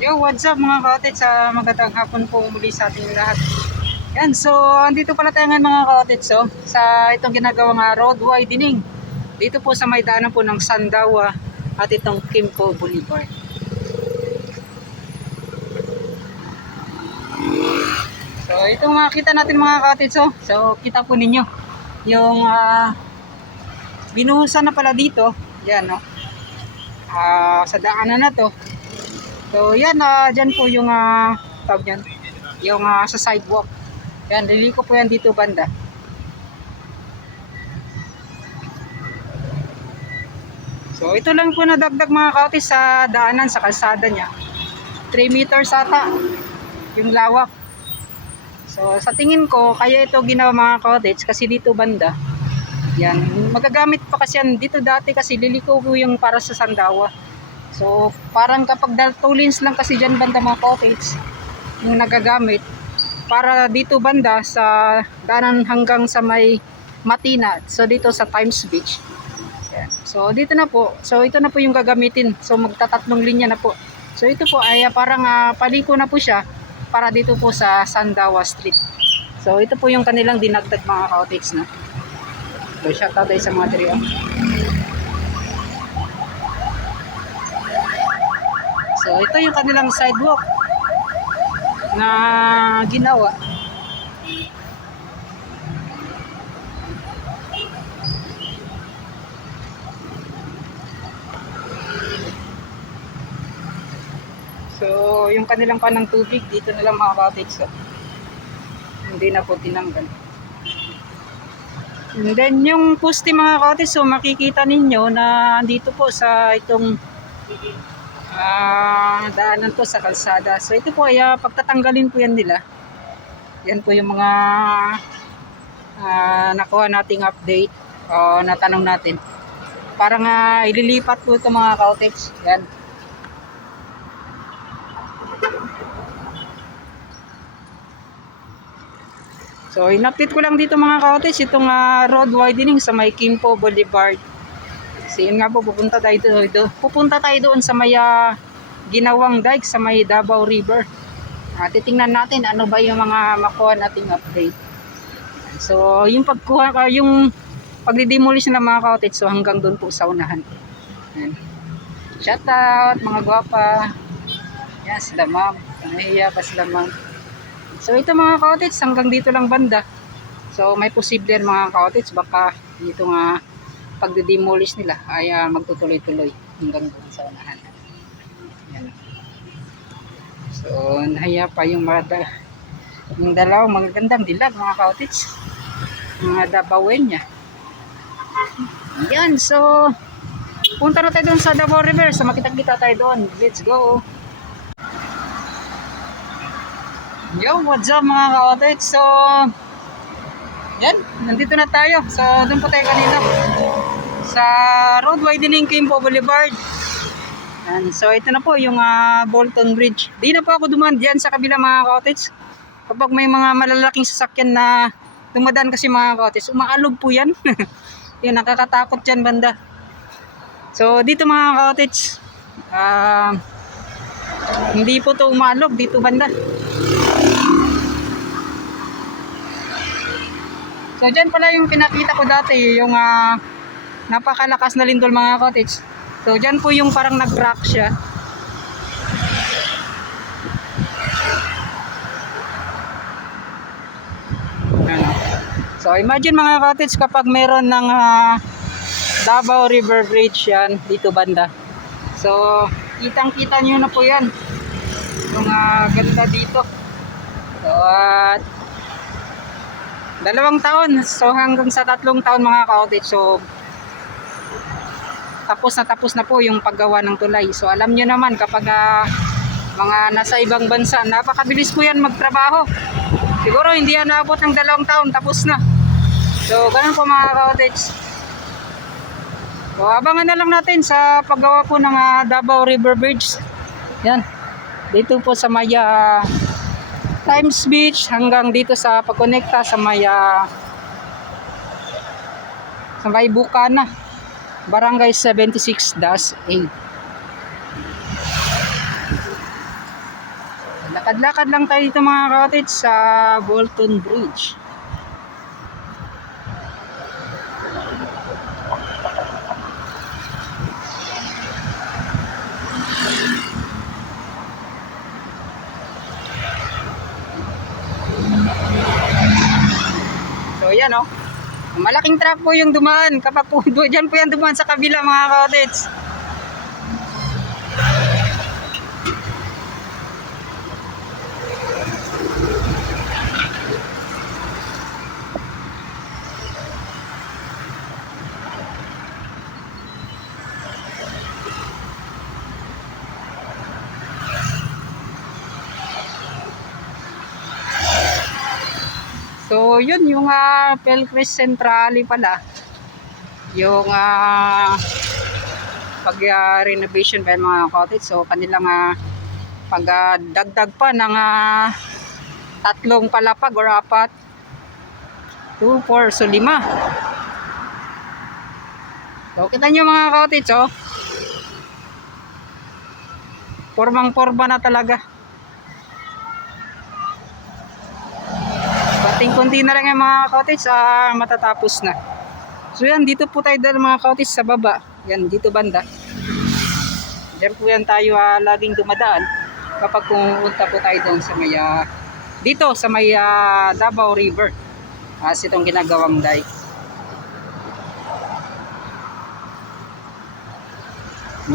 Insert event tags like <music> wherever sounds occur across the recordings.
Yo, what's up mga cottage? Sa magandang hapon po muli sa ating lahat. Yan, so andito pala tayo ngayon mga cottage so, sa itong ginagawang uh, road widening. Dito po sa may po ng Sandawa at itong Kimco Boulevard. So itong makita natin mga cottage so, so kita po ninyo yung ah, binuhusan na pala dito. Yan no. Ah, sa daanan na to. So yan, uh, dyan po yung uh, tawag yan, yung ah, sa sidewalk. Yan, liliko po yan dito banda. So ito lang po nadagdag mga kautis sa daanan sa kalsada niya. 3 meters ata yung lawak. So sa tingin ko, kaya ito ginawa mga cottage kasi dito banda. Yan, magagamit pa kasi yan dito dati kasi liliko po yung para sa Sandawa. So, parang kapag dal- two lanes lang kasi dyan banda mga cottage yung nagagamit para dito banda sa danan hanggang sa may Matina. So, dito sa Times Beach. So, dito na po. So, ito na po yung gagamitin. So, magtatatlong linya na po. So, ito po ay ah, parang ah, paliko na po siya para dito po sa Sandawa Street. So, ito po yung kanilang dinagdag mga cottage na. So, shout out tayo sa mga. So, ito yung kanilang sidewalk na ginawa. So, yung kanilang panang tubig, dito na mga cottage. So, hindi na po tinanggal. And then, yung poste mga cottage, so makikita ninyo na dito po sa itong ah daanan po sa kalsada. So ito po ay ah, pagtatanggalin po yan nila. Yan po yung mga ah, nakuha nating update o natanong natin. Parang ah, ililipat po ito mga cottage. Yan. So in-update ko lang dito mga cottage itong ah, road widening sa may Kimpo Boulevard. Kasi yun nga po, pupunta tayo doon. Pupunta tayo doon sa may ah, ginawang dike sa may Davao River. Ah, titingnan natin ano ba yung mga makuha nating update. So, yung pagkuha, ah, yung pagdidemolish ng mga cottage, so hanggang doon po sa unahan. Yan. Shout out mga gwapa. Yan, sila ma'am. Nahiya pa sila ma'am. So, ito mga cottage, hanggang dito lang banda. So, may posible mga cottage, baka dito nga pagdidemolish nila ay ah, magtutuloy-tuloy hanggang doon sa unahan. Yan. So, nahiya pa yung mga yung dalawang magagandang dilag mga cottage. Mga dabawen niya. Yan, so punta na tayo doon sa Davao River. So makita-kita tayo doon. Let's go. Yo, what's up mga cottage? So, yan, nandito na tayo. So, doon po tayo kanina. Sa road widening Kimpo Boulevard. Yan. So, ito na po yung ah, Bolton Bridge. Di na po ako dumaan diyan sa kabila mga cottage. Kapag may mga malalaking sasakyan na dumadaan kasi mga cottage, umaalog po yan. <laughs> yun, nakakatakot yan banda. So, dito mga cottage, ah, hindi po to umaalog dito banda. So, dyan pala yung pinakita ko dati, yung ah, napakalakas na lindol mga cottage. So, dyan po yung parang nag-crack siya. Ano. So, imagine mga cottage kapag meron ng ah, Davao River Bridge yan dito banda. So, kitang-kita nyo na po yan. Yung ah, ganda dito. So, at dalawang taon. So, hanggang sa tatlong taon mga cottage. So, tapos na tapos na po yung paggawa ng tulay. So, alam nyo naman kapag ah, mga nasa ibang bansa, napakabilis po yan magtrabaho. Siguro hindi yan naabot ng dalawang taon, tapos na. So, ganun po mga cottage. So, abangan na lang natin sa paggawa po ng ah, Davao River Bridge. Yan. Dito po sa Maya Times Beach hanggang dito sa pagkonekta sa Maya sa may Bukana. Barangay 76-A. Lakad-lakad lang tayo dito mga cottage sa Bolton Bridge. So yan oh. Malaking truck po yung dumaan. Kapag po <laughs> dyan po yan dumaan sa kabila mga cottage. So, yun yung uh, Pelcris Centrale pala. Yung ah, pag ah, pa yung mga cottage. So, kanilang uh, pag ah, dagdag pa ng ah, tatlong palapag or apat. 2, 4, so 5. So, kita nyo mga cottage, oh. Formang-forma na talaga. Konting-konti na lang yung mga cottage ah, matatapos na. So yan, dito po tayo dahil mga cottage sa baba. Yan, dito banda. Diyan po yan tayo ah, laging dumadaan kapag pumunta po tayo doon sa may ah, dito sa may ah, Davao River. As itong ginagawang dike.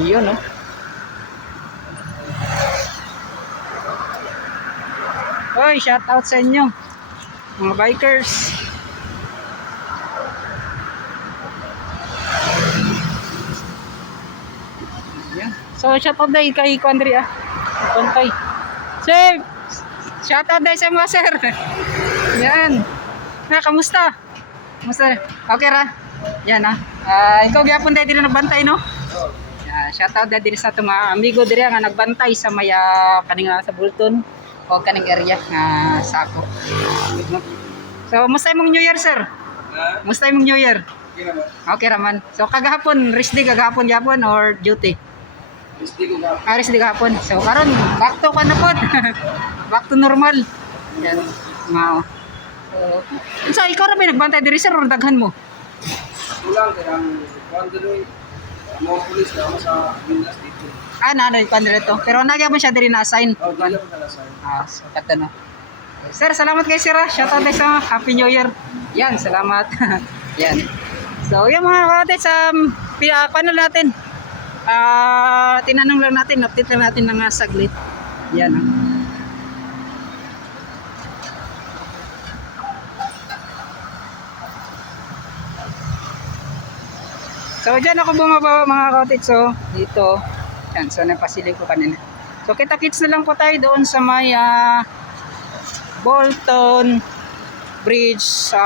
Yun, no? Hoy, shout out sa inyo mga bikers. Yan. So, shout out day kay Kuandri ah. Kontay. Sir! Shout out day sa mga sir. Yan. Na, kamusta? Kamusta? Okay ra? Yan ah. Ah, ikaw gyapon day dito nagbantay no? Yeah, shout out din sa itong mga amigo diri nga nagbantay sa maya kaning ah, sa Bulton o kaning area nga sako. So, musta imong New Year, sir? Musta imong New Year? Okay raman. So, kagahapon, rest day kagahapon yapon or duty? Ah, rest day kagahapon. So, karon back to kan pod. <laughs> back to normal. Yan. Mao. So, sa ikaw ra may nagbantay diri sir or daghan mo? Kulang Wanderoy, ang mga pulis na ako sa Minas dito. Ah, na ano ito. Pero nagya mo siya diri na assign. Oh, ko na sa Ah, so kato no. Sir, salamat kay Sir. ah. Shout out sa Happy New Year. Yan, salamat. <laughs> Yan. So, yung mga kotets, um, pina, paano natin? Ah, tinanong lang natin, update lang natin ng ah, saglit. Yan. ah. So, dyan ako bumaba mga kotets. So, dito. Yan, so napasili ko kanina. So, kita-kits na lang po tayo doon sa may ah, Bolton Bridge sa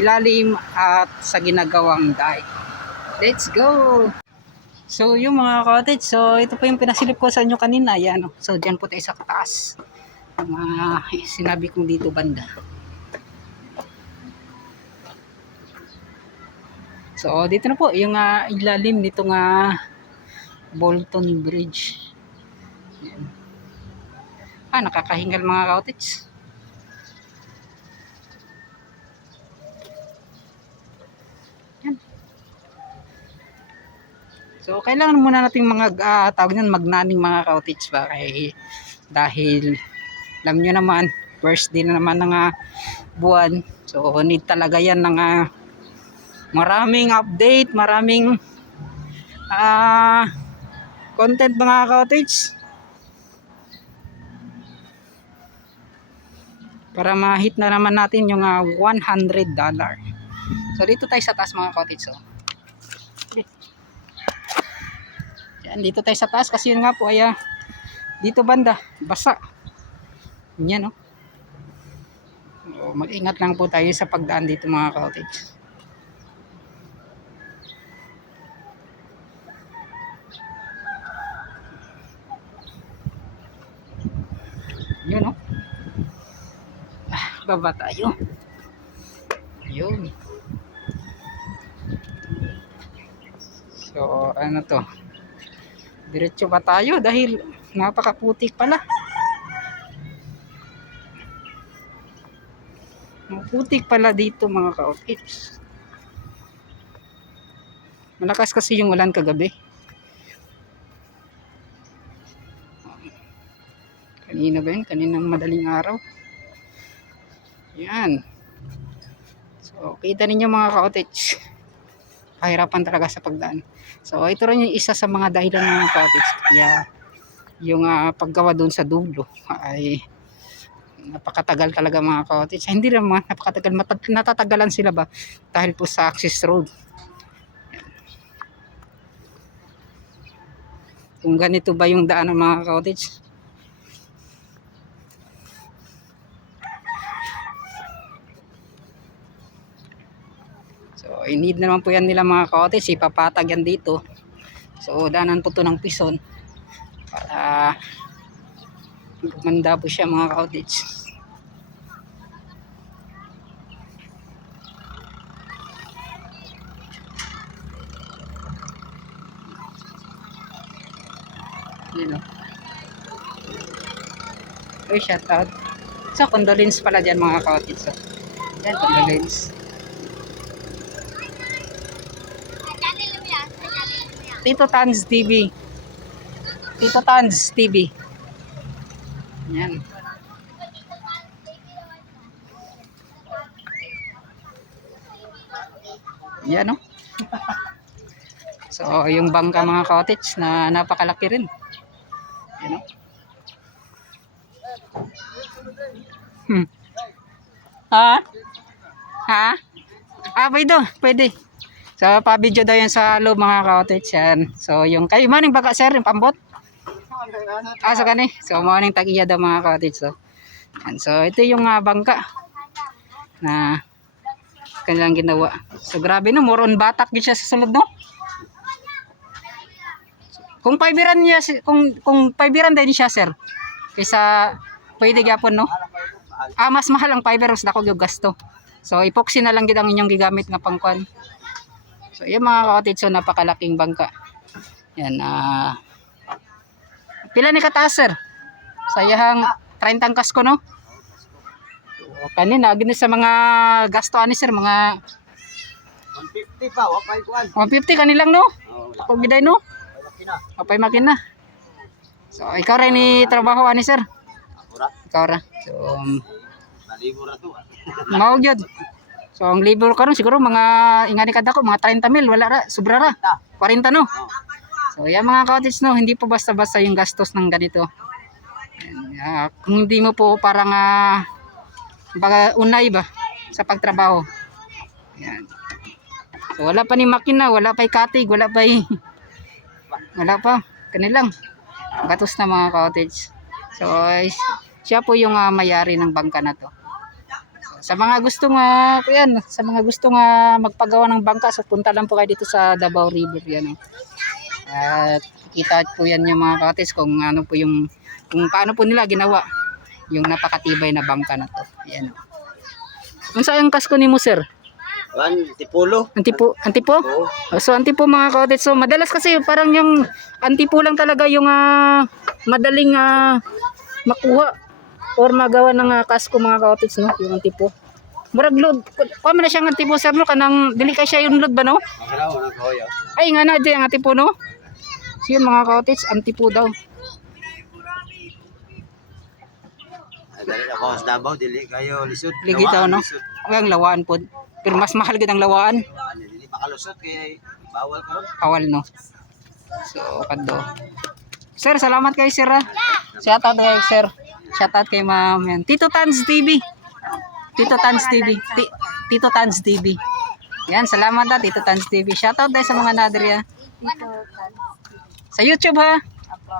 ilalim at sa ginagawang dike. Let's go! So, yung mga cottage, so ito po yung pinasilip ko sa inyo kanina. Yan, oh. so dyan po tayo sa taas. Mga sinabi kong dito banda. So, dito na po, yung ah, ilalim nito nga Bolton Bridge. Ah, nakakahingal mga cottage. Yan. So, kailangan muna nating mga uh, tawag niyan magnaning mga cottage ba kay dahil alam nyo naman first day na naman ng ah, buwan so need talaga yan ng ah, maraming update maraming ah content mga cottage para ma-hit na naman natin yung ah, 100 dollar. So dito tayo sa taas mga cottage oh. Yan, dito tayo sa taas kasi yun nga po ay ah, dito banda, basa. Yan oh. So, mag-ingat lang po tayo sa pagdaan dito mga cottage. pa ba tayo? Yun. So, ano to? Diretso ba tayo? Dahil napakaputik pala. Maputik pala dito mga ka-outfits. Malakas kasi yung ulan kagabi. Kanina ba yun? Kaninang madaling araw. Yan. So, kita ninyo mga ka-outfits. <laughs> Kahirapan talaga sa pagdaan. So, ito rin yung isa sa mga dahilan ng ka-outfits. Kaya, yung ah, paggawa doon sa dulo ay napakatagal talaga mga cottage. Hindi naman napakatagal, Mata- natatagalan sila ba dahil po sa access road. Kung ganito ba yung daan ng mga cottage. So, i need naman po yan nila mga cottage. Ipapatag yan dito. So, danan po to ng pison para gumanda po siya mga cottage. Yun o. Uy, shout out. So, condolence pala dyan mga cottage. So, yan, condolence. Tito Tans TV. Tito Tans TV. Yan. Yan no. So, yung bangka mga cottage na napakalaki rin. Yan no. Hmm. Ha? Ha? Ah, pwede. Pwede. So, pa-video daw yan sa loob mga cottage yan. So, yung kayo maning baka sir, yung pambot. Ah, so gani. So, maning tagiya daw mga cottage. So, yan. so ito yung uh, bangka na kanilang ginawa. So, grabe no. More batak din siya sa sulod, no? Kung paibiran niya, kung, kung paibiran din siya, sir, kaysa pwede gyapon, no? Ah, mas mahal ang fiber, mas dako yung gasto. So, epoxy na lang gid ang inyong gigamit nga pangkuan. So, yung mga cottage, so napakalaking bangka. Yan, ah... pila ni kataas, sir? Sayahang 30 ang kasko, no? O, kanina, gini sa mga gasto ani, sir, mga 150 pa, wapay kuan. 150 kanilang, no? Pag giday, no? laki na. Apay makina. So, ikaw rin ni trabaho, ani, sir? Ikaw ra. So, um, to. mao gyud. So, ang libur karon siguro mga ingani kada ko mga 30 mil wala ra, sobra ra. 40 no. So, yan mga cottage no, hindi po basta-basta yung gastos ng ganito. Ah, kung hindi mo po parang ah, baga unay ba sa pagtrabaho. Yan. So, wala pa ni makina, wala pa katig, wala pa wala pa. Kanilang gatos na mga cottage. So, is- siya po yung ah, mayari ng bangka na to. Sa mga gusto nga, yan, sa mga gusto nga magpagawa ng bangka, so punta lang po kayo dito sa Davao River yan. oh. At kita po yan yung mga cottage kung ano po yung, kung paano po nila ginawa yung napakatibay na bangka na to. Yan. Ang saan kasko ni mo, sir? Kuan, tipulo. Antipo, antipo? Oo. So antipo mga cottage. So madalas kasi parang yung antipo lang talaga yung ah, madaling ah, makuha or magawa ng uh, kasko mga cottage no, yung antipo. Murag load. Kuha mo na siyang antipo sir no kanang dili ka siya yung load ba no? Koyo. Ay nga na di ang antipo no. So yun mga cottage antipo daw. Dali ako sa Davao, dili kayo lisod. Ligi daw no. Ang lawaan po. Pero mas mahal gid ang lawaan. Dili makalusot kay bawal karon. Kawal no. So kado. Sir, salamat kay sir. ah. Shoutout kay sir. Shoutout kay ma'am. Tito Tans TV. Tito Tans TV. Ti- Tito Tans TV. Yan, salamat ha, Tito Tans TV. Shoutout dahil sa mga nadir yan. Sa YouTube ha.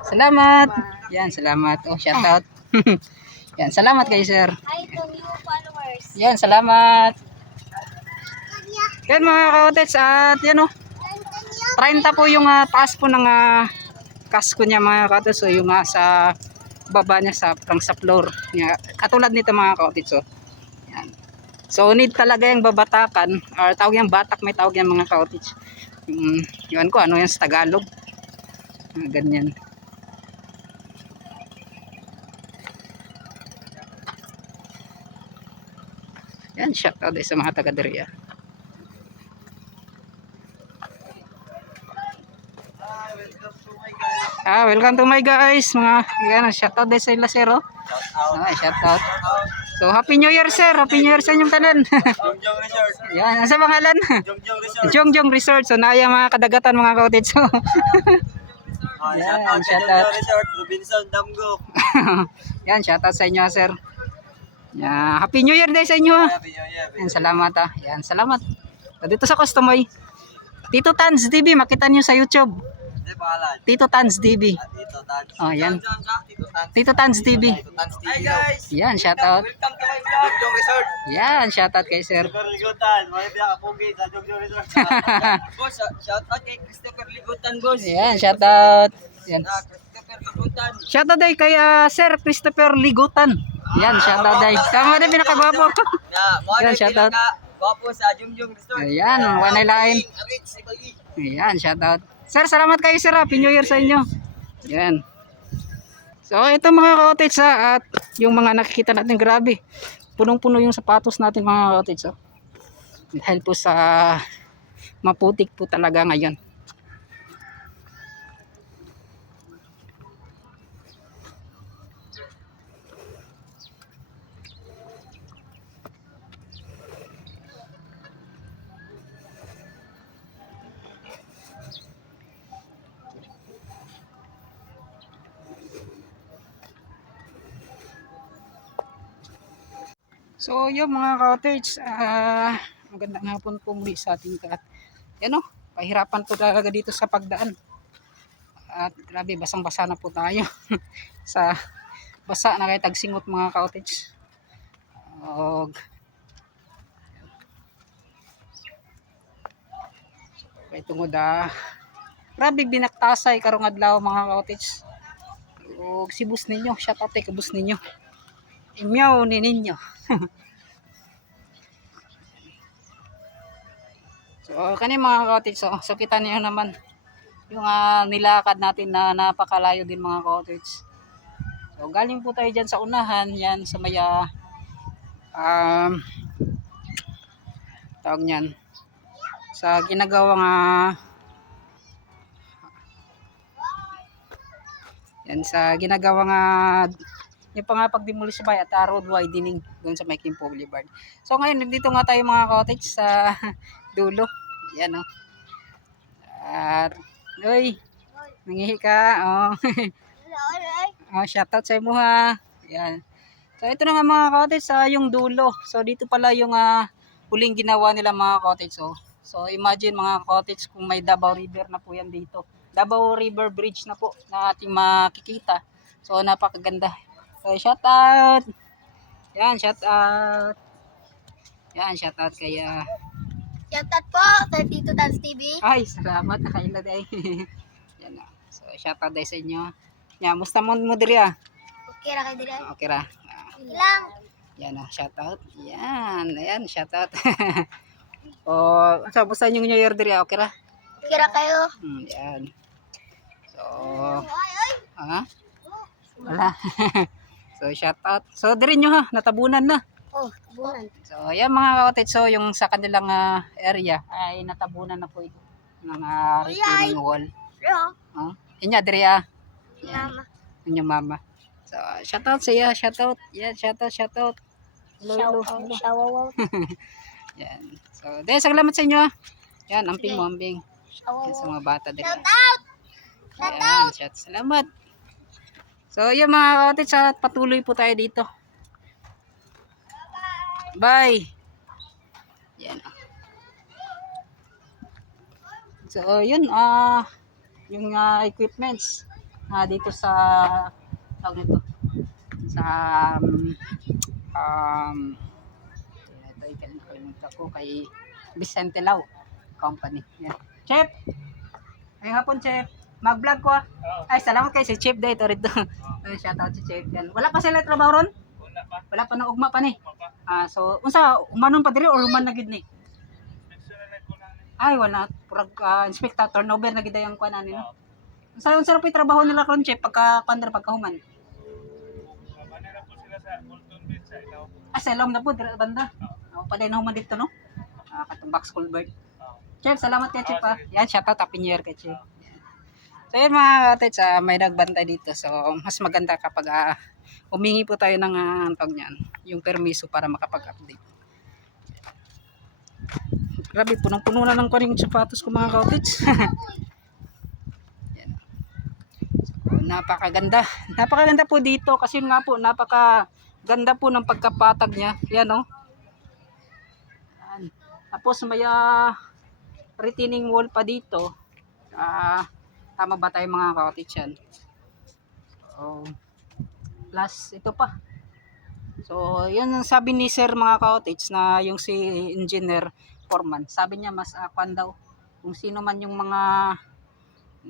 Salamat. Yan, salamat. Oh, shoutout. <laughs> yan, salamat kay sir. Hi to new followers. Yan, salamat. Yan mga kaotets at yan o. 30 po yung ah, taas po ng ah, kasko niya mga kaotets. So yung ah, sa baba niya sa pang sa floor niya. Katulad nito mga kaotets. So, yan. So need talaga yung babatakan or tawag yung batak may tawag yung mga kaotets. Yung, yun ko ano yan sa Tagalog. Ah, ganyan. Yan shout out sa mga taga ah. Welcome to my guys. Mga yan, shout out din sa ila sir. Oh. Ah, shout out. So, happy new year sir. Happy new year sa inyong tanan. Jongjong Resort. <laughs> yan, ano sa pangalan? Jongjong Resort. Jongjong Resort. So, naya mga kadagatan mga kautit. So, Ah, <laughs> Yan, shout out sa. Jongjong Resort. Robinson Damgo. <laughs> yan, shout out sa inyo sir. Yeah, happy new year din sa inyo. ah. Happy New Year. Yan, salamat ah. Yan, salamat. So, dito sa Customoy. Tito Tans TV, makita niyo sa YouTube. Hindi pangalan. Tito Tans TV. Ah, Tito Tans. Oh, yan. Tito Tans. Tito Tans TV. Tito Tans. Hi guys. Yan, shout out. Welcome to my vlog. Jongjong Resort. Yan, shout out kay sir. Christopher Ligutan. Mga biya ka pugi sa Resort. <laughs> Boss, shout out kay Christopher Ligutan, boss. Yan, shout out. Yan. Ah, Christopher Ligutan. Shout out day kay ah, Sir Christopher Ligutan. Yan, shout out day. Tama din pinakagwapo. <laughs> Yan, shout out. Gwapo sa Jongjong Resort. Ayan, wanay lain. Ayan, shout out. Sir, salamat kayo sir. Happy New Year sa inyo. Yan. So, ito mga cottage ha, at yung mga nakikita natin, grabe. Punong-puno yung sapatos natin mga cottage. Oh. Dahil po sa maputik po talaga ngayon. So, yun mga cottage, ah, magandang hapon po muli sa ating lahat. Yan o, pahirapan po talaga dito sa pagdaan. At grabe, basang-basa na po tayo <laughs> sa basa na kay tagsingot mga cottage. Og, kay tungod ah, grabe binaktasay karong adlaw mga cottage. Og si bus ninyo, shout out kay bus ninyo. Imyaw ni ninyo. <laughs> so, kani mga cottage, so, so kita niyo naman yung ah, nilakad natin na napakalayo din mga cottage. So, galing po tayo dyan sa unahan, yan sa maya um, tawag niyan sa ginagawang ah, yan sa ginagawang ah, yung pa nga pag-demolish by at uh, road widening doon sa Maikim Boulevard. So ngayon, nandito nga tayo mga cottage sa <laughs> dulo. Yan. Oh. At, uy, nangihi ka. Oh. <laughs> oh, shoutout sa imo ha. Yan. So ito na nga mga cottage sa yung dulo. So dito pala yung ah, huling ginawa nila mga cottage. So, so imagine mga cottage kung may Davao River na po yan dito. Davao River Bridge na po na ating makikita. So napakaganda. So, shout out. Yan, shout out. Yan, shout out kay ah, Shoutout po sa Tito Dance TV. Ay, salamat na kayo day. Yan na. So, shout out day sa inyo. Yan, musta mo mo diri ah? Okay ra kay dire. Okay ra. Ah, Lang. yan ah, shout out. Yan, ayan, shout out. <laughs> oh, sa musta yung New Year diri ah? Okay ra? Okay ra kayo. Hmm, yan. So, Ay ay. ha? Wala. <laughs> so, shout out. So, diri nyo ha, natabunan na. Oh, bunan. So, ayan mga cottage, so yung sa kanilang ah, area ay natabunan na po ito ng uh, retaining wall. Ro. Oh, inya diri ah, Mama. inyong mama. So, shout out sa iya, shout out. Yan, shout out, shout out. <laughs> Hello, hello, hello. Shawaw. Yan. So, dahil salamat sa inyo. ah. Yan, amping mo, amping. Yan sa mga bata diri. Shout out. Shout salamat. So, yan mga cottage, at patuloy po tayo dito. Bye. Yan. So, yun, ah, yung ah, equipments ah, dito sa, tawag nito, sa, um, um, ito, nakalimutan ko kay Vicente Lau Company. Yan. Chef! Ay, hapon, Chef. Mag-vlog ko ah. Ay, salamat kay si Chef dito rito. Ay, shout out si Chef yan. Wala pa sila trabaho ron? Wala pa na ugma pa ni. Ah, so unsa umanon pa diri or human na gid ni? Ay wala purag ah, inspector turnover na gid ang kuan ani no. Unsa unsa ra trabaho nila ron chef pagka pandra pagka human? Ah, sa ilong na po, dira banda. Ako pa din naman dito, no? Ah, katong box culvert. Chef, salamat kay Chef ah. Yan, shoutout happy new year kay Chef. So mga katits, ah, may nagbantay dito. So mas maganda kapag ah, humingi po tayo ng uh, niyan, yung permiso para makapag-update. Grabe, punong-puno na ng kuring sapatos ko mga katits. <laughs> So, napakaganda. Napakaganda po dito kasi nga po, napaka ganda po ng pagkapatag niya. Yan oh. Yan. Tapos may ah, retaining wall pa dito. Ah, tama ba tayo mga cottage yan? So, plus ito pa. So, yun ang sabi ni Sir mga cottage na yung si engineer foreman. Sabi niya mas akuan daw kung sino man yung mga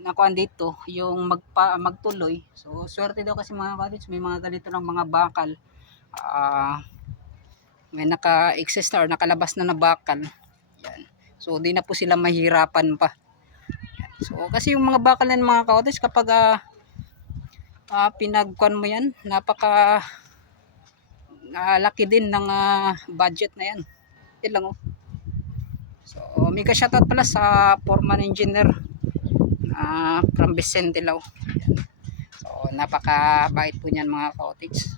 nakuan dito, yung magpa, magtuloy. So, swerte daw kasi mga cottage, may mga ganito ng mga bakal. Ah, may naka-exist na or nakalabas na na bakal. Yan. So, di na po sila mahirapan pa. So, kasi yung mga bakal ng mga cottage, kapag ah, ah, pinagkuan mo yan, napaka ah, laki din ng ah, budget na yan. Yan lang oh. So, mega shoutout pala sa foreman engineer ah, from Vicente. Yan. So, napakabait po niyan mga cottage.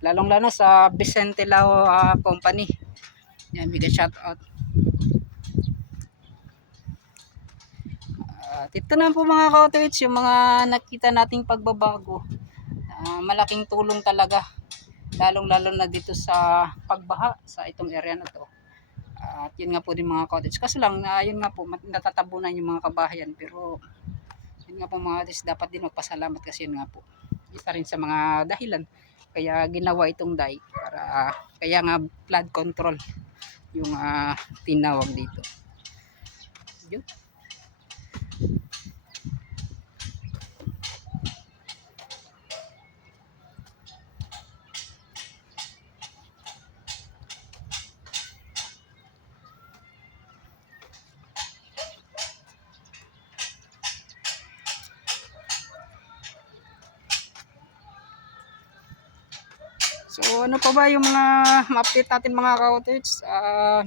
Lalong lalo sa Vicente Lao ah, Company. Yan, mega shoutout. At ito na po mga cottage, yung mga nakita nating pagbabago. Ah, malaking tulong talaga. Lalong lalo na dito sa pagbaha sa itong area na to. At yun nga po din mga cottage. Kaso lang, na yun nga po, natatabunan yung mga kabahayan. Pero yun nga po mga cottage, dapat din magpasalamat kasi yun nga po. Isa rin sa mga dahilan. Kaya ginawa itong dye para kaya nga flood control yung ah, tinawag dito. Yun. Ano pa ba yung mga ma-update natin mga cottage? Ah,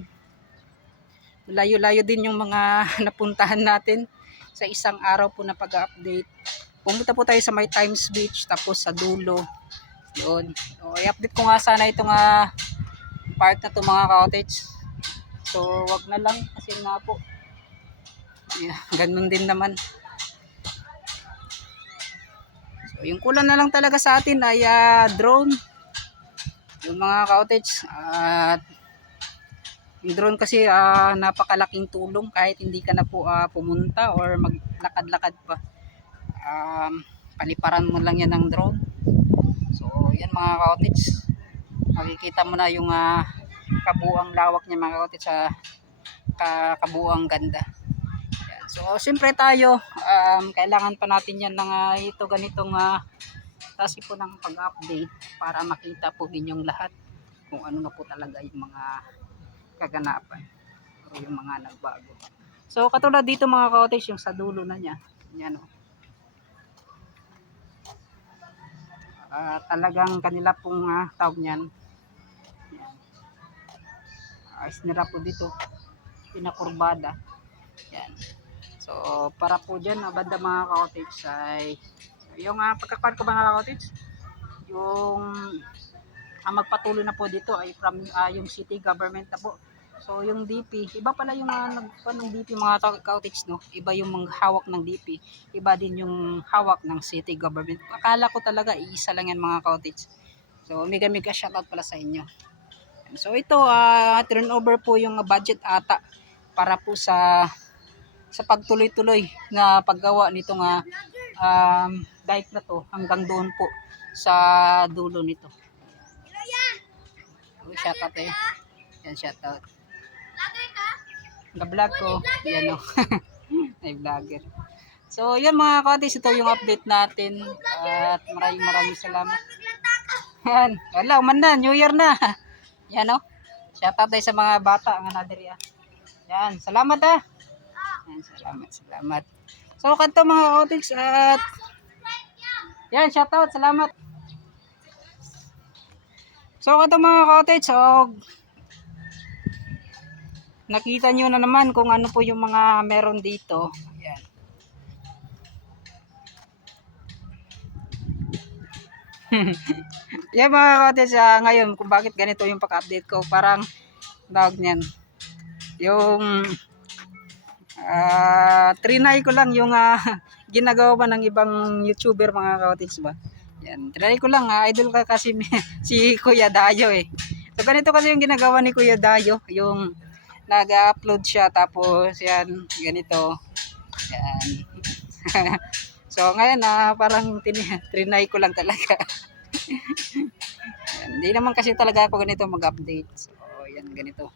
layo-layo din yung mga <laughs> napuntahan natin sa isang araw po na pag-update. Pumunta po tayo sa May Times Beach tapos sa dulo. Yun. So, i-update ko nga sana itong ah, part na to mga cottage. So wag na lang kasi nga po. Yeah, <laughs> ganun din naman. So yung kulang na lang talaga sa atin ay ah, drone yung mga cottage at yung drone kasi ah, napakalaking tulong kahit hindi ka na po ah, pumunta or maglakad-lakad pa. Um, paliparan mo lang yan ng drone. So yan mga cottage makikita mo na yung ah, kabuang lawak niya mga cottage sa ka, kabuang ganda. Yan. so siyempre tayo um, kailangan pa natin yan ng ah, ito ganitong ah, kasi po ng pag-update para makita po ninyong lahat kung ano na po talaga yung mga kaganapan o yung mga nagbago. So katulad dito mga cottage yung sa dulo na niya. Yan o. Ah, talagang kanila pong ah, tawag niyan. Yan. Ayos nila po dito. Pinakurbada. Yan. So para po dyan, ah, banda mga cottage ay yung uh, pagkakuan ko mga cottage yung ang magpatuloy na po dito ay from ah, yung city government na po. So yung DP iba pala yung uh, nagkuan ng DP mga cottage no? Iba yung mga ng DP iba din yung hawak ng city government. Akala ko talaga iisa lang yan mga cottage so mega mega shoutout pala sa inyo. So ito uh, turnover po yung budget ata para po sa sa pagtuloy-tuloy na paggawa nitong uh, um, dike na to hanggang doon po sa dulo nito. Oh, shout out eh. Yan shout out. Ga-vlog ko. Yan <laughs> o. Ay vlogger. So, yan mga katis, ito yung update natin. At maraming maraming salamat. <laughs> Yan. Wala, uman na. New Year na. <laughs> Yan o. Shout out tayo sa mga bata ang anadiri ah. Yan. Salamat ah. Yan, salamat, salamat. So, kanto mga katis at yan, shout out, salamat. So, kanto mga cottage, so, nakita nyo na naman kung ano po yung mga meron dito. Ayan. <laughs> Yan mga kotes, ah, ngayon kung bakit ganito yung pag-update ko, parang tawag niyan, yung ah trinay ko lang yung ah, <laughs> ginagawa ng ibang YouTuber mga kotes ba. Yan, trinay ko lang, ah, idol ka kasi <laughs> si Kuya Dayo eh. So ganito kasi yung ginagawa ni Kuya Dayo, yung nag-upload siya tapos yan, ganito. Yan. <laughs> so ngayon na parang tin- trinay ko lang talaga. Hindi naman kasi talaga ako ganito mag-update. So yan ganito.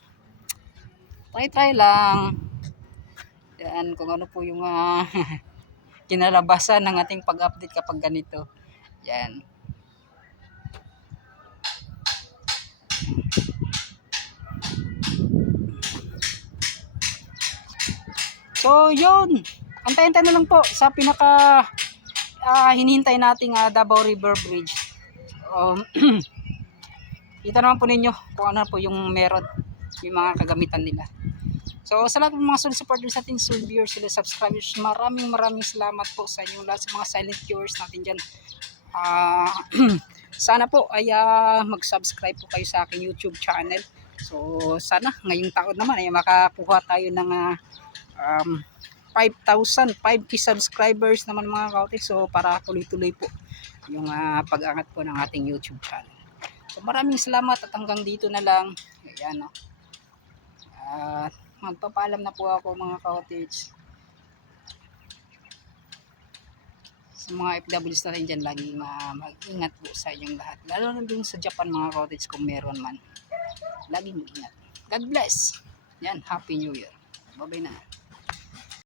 Try-try lang. Yan kung ano po yung ah, <laughs> kinalabasan ng ating pag-update kapag ganito. Yan. So, yun. Antay-antay na lang po sa pinaka ah, hinihintay nating ah, Davao River Bridge. Um, <clears throat> kita naman po ninyo kung ano po yung meron yung mga kagamitan nila. So, sa lahat ng mga solid supporters natin, solid viewers, sila subscribers, maraming maraming salamat po sa inyong lahat sa mga silent viewers natin dyan. Ah, <clears throat> sana po ay ah, mag-subscribe po kayo sa aking YouTube channel. So, sana ngayong taon naman ay makakuha tayo ng ah, um, 5,000, 5k subscribers naman mga kautik. So, para tuloy-tuloy po yung ah, pag-angat po ng ating YouTube channel. So, maraming salamat at hanggang dito na lang. Ayan, no. At magpapaalam na po ako mga kautik. Sa mga FWs natin dyan, lagi ma- mag-ingat po sa inyong lahat. Lalo na dun sa Japan mga kautik kung meron man. Lagi mag-ingat. God bless. Yan, Happy New Year. Bye-bye na.